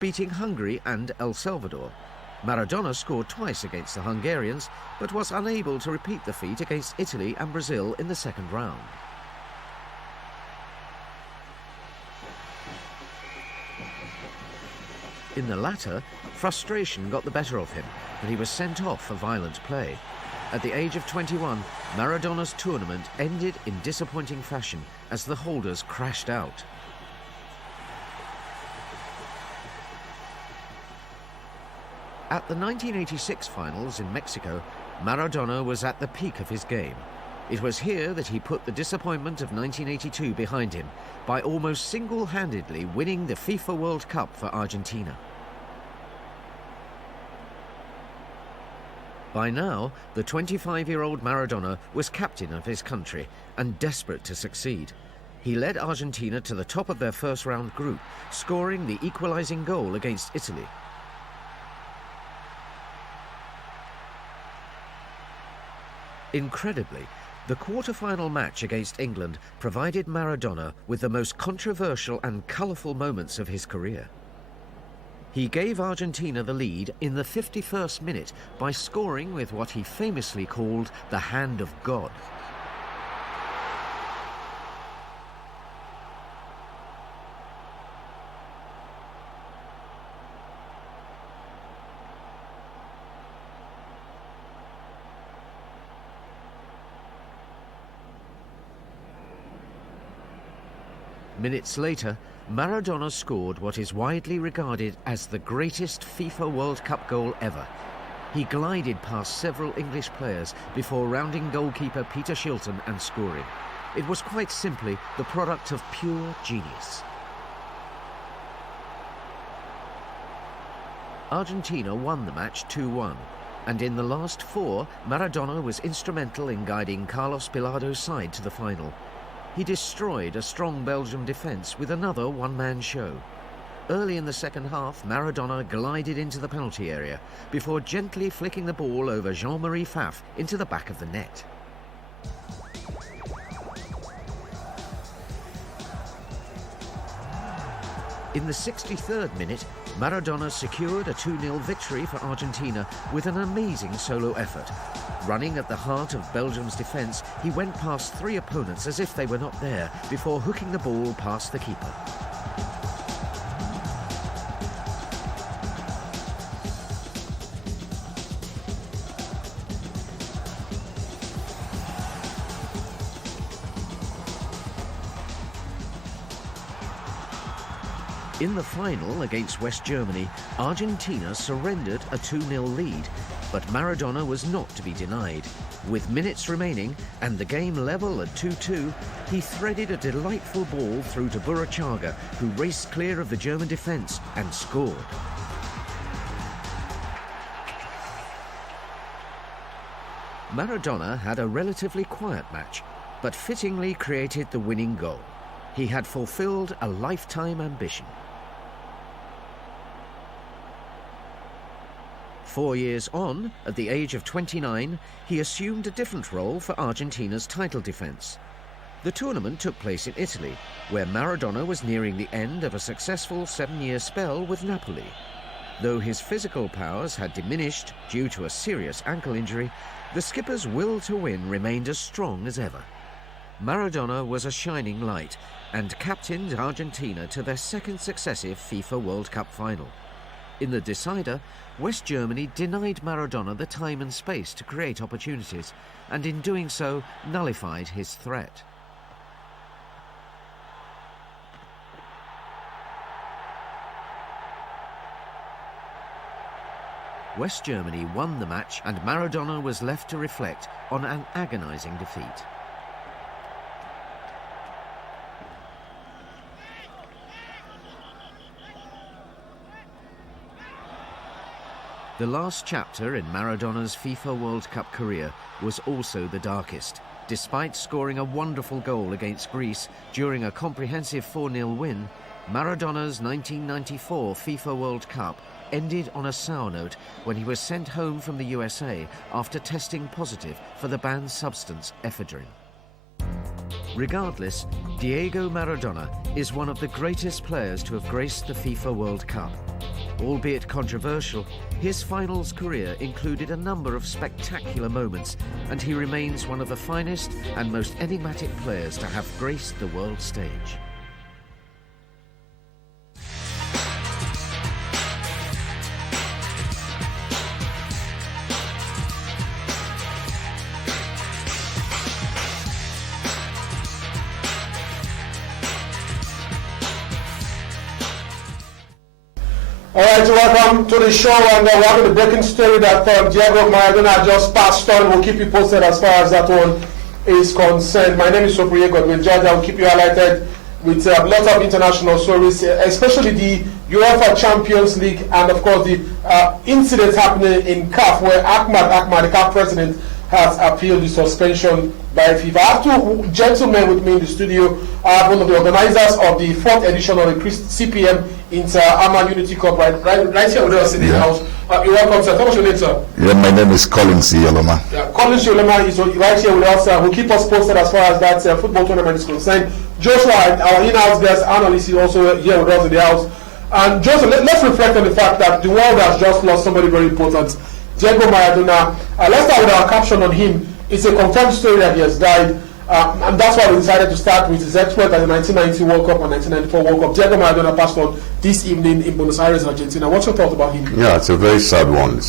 beating Hungary and El Salvador. Maradona scored twice against the Hungarians, but was unable to repeat the feat against Italy and Brazil in the second round. In the latter, frustration got the better of him, and he was sent off for violent play. At the age of 21, Maradona's tournament ended in disappointing fashion as the holders crashed out. At the 1986 finals in Mexico, Maradona was at the peak of his game. It was here that he put the disappointment of 1982 behind him by almost single-handedly winning the FIFA World Cup for Argentina. By now, the 25-year-old Maradona was captain of his country and desperate to succeed. He led Argentina to the top of their first-round group, scoring the equalizing goal against Italy. Incredibly, the quarter-final match against England provided Maradona with the most controversial and colourful moments of his career. He gave Argentina the lead in the 51st minute by scoring with what he famously called the hand of God. Minutes later, Maradona scored what is widely regarded as the greatest FIFA World Cup goal ever. He glided past several English players before rounding goalkeeper Peter Shilton and scoring. It was quite simply the product of pure genius. Argentina won the match 2-1, and in the last four, Maradona was instrumental in guiding Carlos Bilardo's side to the final. He destroyed a strong Belgium defence with another one-man show. Early in the second half, Maradona glided into the penalty area before gently flicking the ball over Jean-Marie Pfaff into the back of the net. In the 63rd minute, Maradona secured a 2-0 victory for Argentina with an amazing solo effort. Running at the heart of Belgium's defence, he went past three opponents as if they were not there before hooking the ball past the keeper. In the final against West Germany, Argentina surrendered a 2-0 lead, but Maradona was not to be denied. With minutes remaining and the game level at 2-2, he threaded a delightful ball through to Burruchaga, who raced clear of the German defence and scored. Maradona had a relatively quiet match, but fittingly created the winning goal. He had fulfilled a lifetime ambition. 4 years on, at the age of 29, he assumed a different role for Argentina's title defence. The tournament took place in Italy, where Maradona was nearing the end of a successful 7-year spell with Napoli. Though his physical powers had diminished due to a serious ankle injury, the skipper's will to win remained as strong as ever. Maradona was a shining light and captained Argentina to their second successive FIFA World Cup final. In the decider, West Germany denied Maradona the time and space to create opportunities, and in doing so, nullified his threat. West Germany won the match, and Maradona was left to reflect on an agonizing defeat. The last chapter in Maradona's FIFA World Cup career was also the darkest. Despite scoring a wonderful goal against Greece during a comprehensive 4-0 win, Maradona's 1994 FIFA World Cup ended on a sour note when he was sent home from the USA after testing positive for the banned substance ephedrine. Regardless, Diego Maradona is one of the greatest players to have graced the FIFA World Cup. Albeit controversial, his finals career included a number of spectacular moments, and he remains one of the finest and most enigmatic players to have graced the world stage. All right, welcome to the show, and welcome to the breaking story that Diego Maradona just passed on. We'll keep you posted as far as that one is concerned. My name is Sopriye Godwin Judge. I will keep you highlighted with a lot of international stories, especially the UEFA Champions League, and of course the incident happening in CAF, where Ahmad, the CAF president, has appealed the suspension by FIFA. I have two gentlemen with me in the studio. One of the organizers of the 4th edition of the CPM Inter-Ama Unity Cup, right here with us in the house. You're welcome, sir. What's your name, sir? Yeah, my name is Collins Yoloma. Yeah, Collins Yoloma is right here with us. Will keep us posted as far as that football tournament is concerned. Joshua, our in-house guest analyst, is also here with us in the house. And Joshua, let's reflect on the fact that the world has just lost somebody very important, Diego Maradona. Let's start with our caption on him. It's a confirmed story that he has died. And that's why we decided to start with his exploit at the 1990 World Cup and 1994 World Cup. Diego Maradona passed on this evening in Buenos Aires, Argentina. What's your thought about him? Yeah, it's a very sad one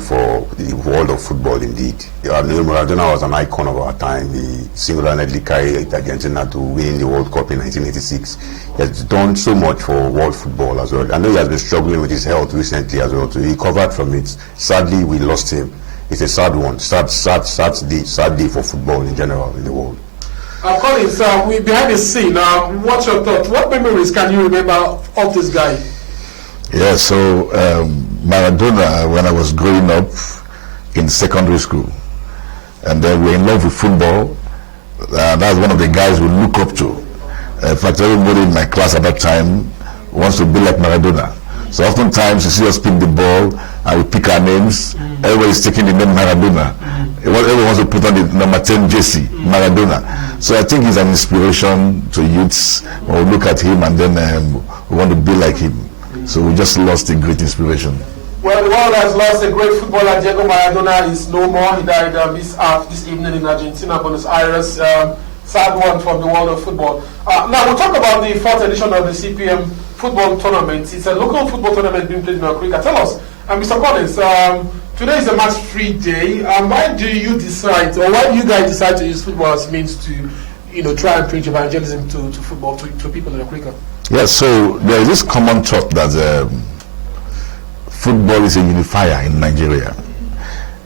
for the world of football indeed. Maradona was an icon of our time. He single-handedly carried Argentina to win the World Cup in 1986. He has done so much for world football as well. I know he has been struggling with his health recently as well, so he recovered from it. Sadly, we lost him. It's a sad one, sad day for football in general in the world. Collins, we behind the scene. What's your thought? What memories can you remember of this guy? Yeah, so Maradona, when I was growing up in secondary school, and then we're in love with football. That's one of the guys we look up to. In fact, everybody in my class at that time wants to be like Maradona. So oftentimes you see us pick the ball and we pick our names. Everybody's taking the name Maradona. Everyone wants to put on the number 10 jersey, Maradona. So I think he's an inspiration to youths. When we look at him and then we want to be like him. So we just lost a great inspiration. Well, the world has lost a great footballer. Diego Maradona is no more. He died this evening in Argentina, Buenos Aires. Sad one from the world of football. Now we'll talk about the 4th edition of the CPM football tournament. It's a local football tournament being played in Africa. Tell us, Mr. Collins, today is a match-free day. Why do you decide, or why do you guys decide to use football as means to, try and preach evangelism to football, to people in Africa? Yeah, so there is this common thought that football is a unifier in Nigeria.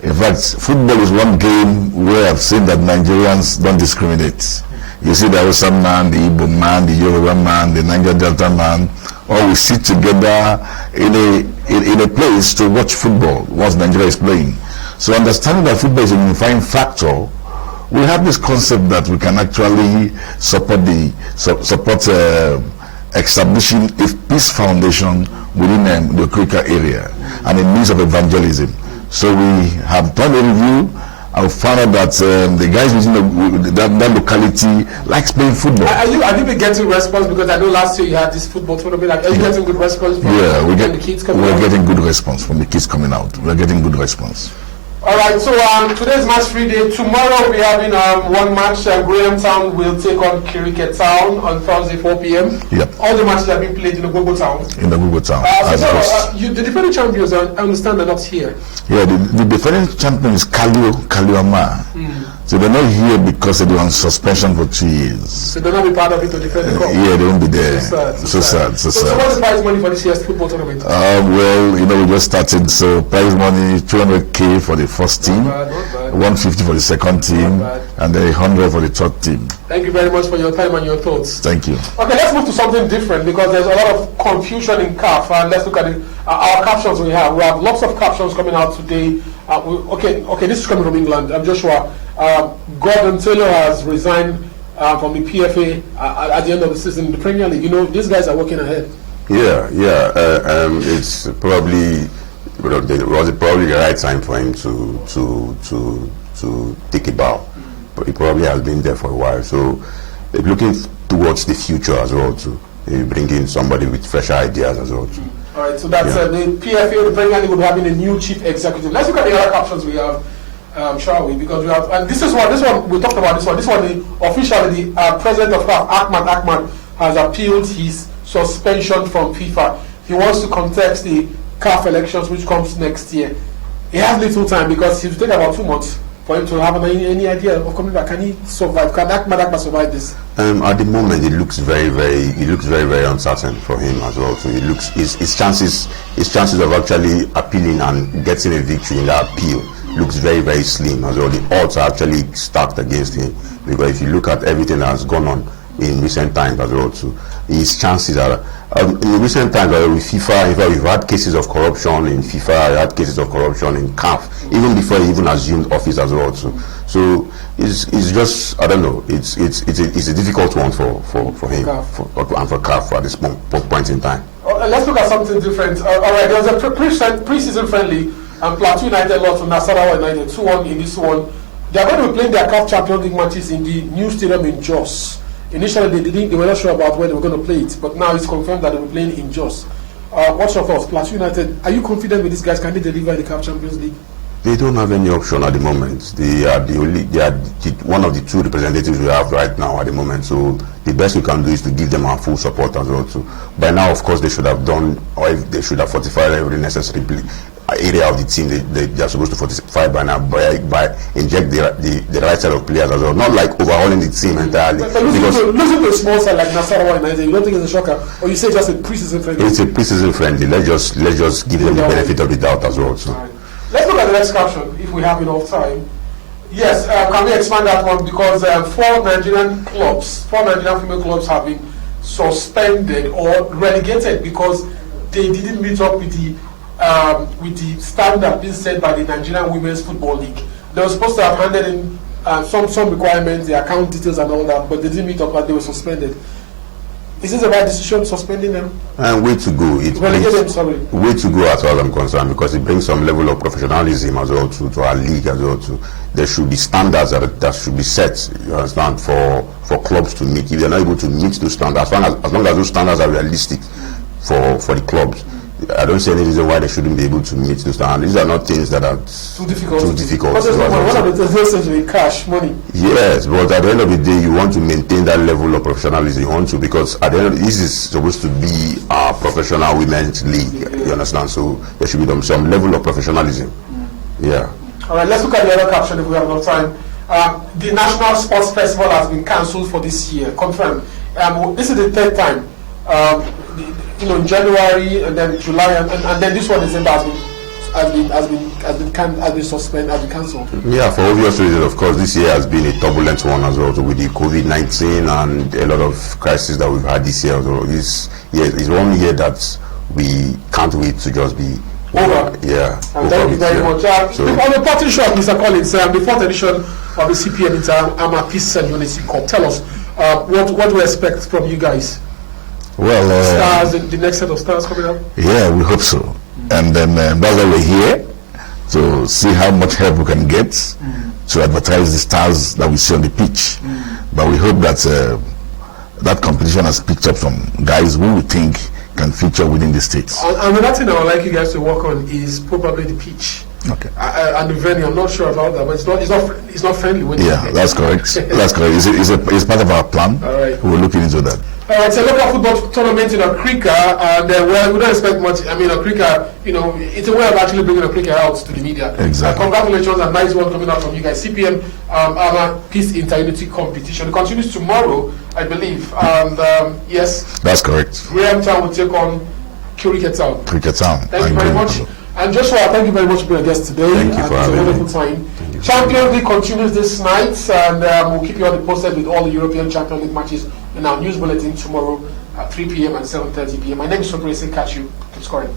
In fact, football is one game where I've seen that Nigerians don't discriminate. You see the Hausa man, the Igbo man, the Yoruba man, the Niger Delta man, all we sit together in a place to watch football once Nigeria is playing. So understanding that football is a unifying factor, we have this concept that we can actually support establishing a peace foundation within the Krika area and a means of evangelism. So we have done a review and found out that the guys within that locality likes playing football. Have you been getting response? Because I know last year you had this football tournament. Are you getting good response from the kids coming out? We're getting good response from the kids coming out. We're getting good response. All right, so today's match-free day. Tomorrow we're having one match. Graham Town will take on Kirike Town on Thursday, 4 p.m. Yep. All the matches have been played in the Gogo Town. In the Gogo Town. The defending champions, I understand, are not here. Yeah, the defending champion is Kaliwama. So they're not here because they were on suspension for 2 years. So they'll not be part of it to defend the cup? Yeah, they won't be there. So sad. So what's the prize money for this year's football tournament? Well, we just started. So prize money, 200K for the first team, not bad. 150 for the second team, and then 100 for the third team. Thank you very much for your time and your thoughts. Thank you. Okay, let's move to something different because there's a lot of confusion in CAF, and let's look at our captions we have. We have lots of captions coming out today. Okay, this is coming from England. I'm Joshua. Gordon Taylor has resigned from the PFA at the end of the season in the Premier League. These guys are working ahead. Yeah. It's probably the right time for him to take a bow. But he probably has been there for a while. So they're looking towards the future as well to bring in somebody with fresher ideas as well too. All right, so that's the PFA, the Premier League, will be having a new chief executive. Let's look at the other captions we have, shall we? Because we have, and this one we talked about this one. This one, officially, the president of CAF, Ahmad, has appealed his suspension from FIFA. He wants to contest the CAF elections, which comes next year. He has little time because it will take about 2 months for him to have any idea of coming back. Can he survive? Can Ahmad survive this? At the moment, it looks very, very uncertain for him as well. So it looks his chances of actually appealing and getting a victory in that appeal looks very, very slim as well. The odds are actually stacked against him, because if you look at everything that has gone on in recent times as well too, his chances are in recent times with FIFA. In fact, we've had cases of corruption in FIFA, we had cases of corruption in CAF, even before he even assumed office as well too. So it's just, I don't know, it's a difficult one for him and for CAF at this point in time. Let's look at something different. All right, there was a pre-season friendly and Plateau United lost to Nasarawa United 2-1 in this one. They are going to be playing their CAF Champions League matches in the new stadium in Jos. Initially, they were not sure about where they were going to play it, but now it's confirmed that they were playing in Jos. What's your thoughts? Plateau United, are you confident with these guys? Can they deliver in the CAF Champions League? They don't have any option at the moment. They are one of the two representatives we have right now at the moment. So the best we can do is to give them our full support as well. So by now, of course, they should have done, or they should have fortified every necessary area of the team. They are supposed to fortify by now by inject the right set of players as well. Not like overhauling the team entirely. But losing to a small side like Nasarawa United, you don't think it's a shocker, or you say just a pre-season friendly? It's a pre-season friendly. Let's just give them the benefit of the doubt as well. So. Let's look at the next caption, if we have enough time. Yes, can we expand that one? Because 4 Nigerian female clubs have been suspended or relegated because they didn't meet up with the standard being set by the Nigerian Women's Football League. They were supposed to have handed in some requirements, the account details and all that, but they didn't meet up and they were suspended. Is this the right decision, suspending them? Way to go. Way to go as far as I'm concerned, because it brings some level of professionalism as well to our league as well too. There should be standards that should be set, you understand, for clubs to meet. If they're not able to meet those standards, as long as those standards are realistic for the clubs, I don't see any reason why they shouldn't be able to meet those standards. These are not things that are too difficult. Because one of the things is cash, money. Yes, but at the end of the day, you want to maintain that level of professionalism. You want to, because at the end of this is supposed to be a professional women's league. You understand? So there should be some level of professionalism. Yeah. All right, let's look at the other caption if we have enough time. The National Sports Festival has been cancelled for this year. Confirmed. This is the 3rd time. In January and then July and then this one December has been suspended, has been cancelled. Yeah, for obvious reasons. Of course, this year has been a turbulent one as well, with the COVID-19 and a lot of crises that we've had this year as well. This year is one year that we can't wait to just be over. Yeah. Thank you very much. On the party show, Mr. Collins, the 4th edition of the CPN Inter Peace and Unity Cup. Tell us what we expect from you guys. Well, stars, the next set of stars coming up? Yeah, we hope so. And then that's why we're here, to see how much help we can get to advertise the stars that we see on the pitch. But we hope that that competition has picked up some guys who we think can feature within the states. And another thing I would like you guys to work on is probably the pitch. Okay. And the venue, I'm not sure about that, but it's not friendly. Yeah, that's correct. That's correct. It's part of our plan. All right. We're looking into that. It's a local football tournament in Okrika, and we don't expect much. I mean, Okrika, it's a way of actually bringing Okrika out to the media. Exactly. Congratulations and nice one coming out from you guys. CPM Peace Inter-Unity Competition. It continues tomorrow, I believe. And yes. That's correct. Graham Town will take on Cricket Town. Cricket Town. Thank you very much. And Joshua, thank you very much for being a guest today. Thank you for having me. It's a wonderful time. Champions League continues this night, and we'll keep you all posted with all the European Champions League matches in our news bulletin tomorrow at 3 p.m. and 7:30 p.m. My name is Soprese. Catch you. Keep scoring.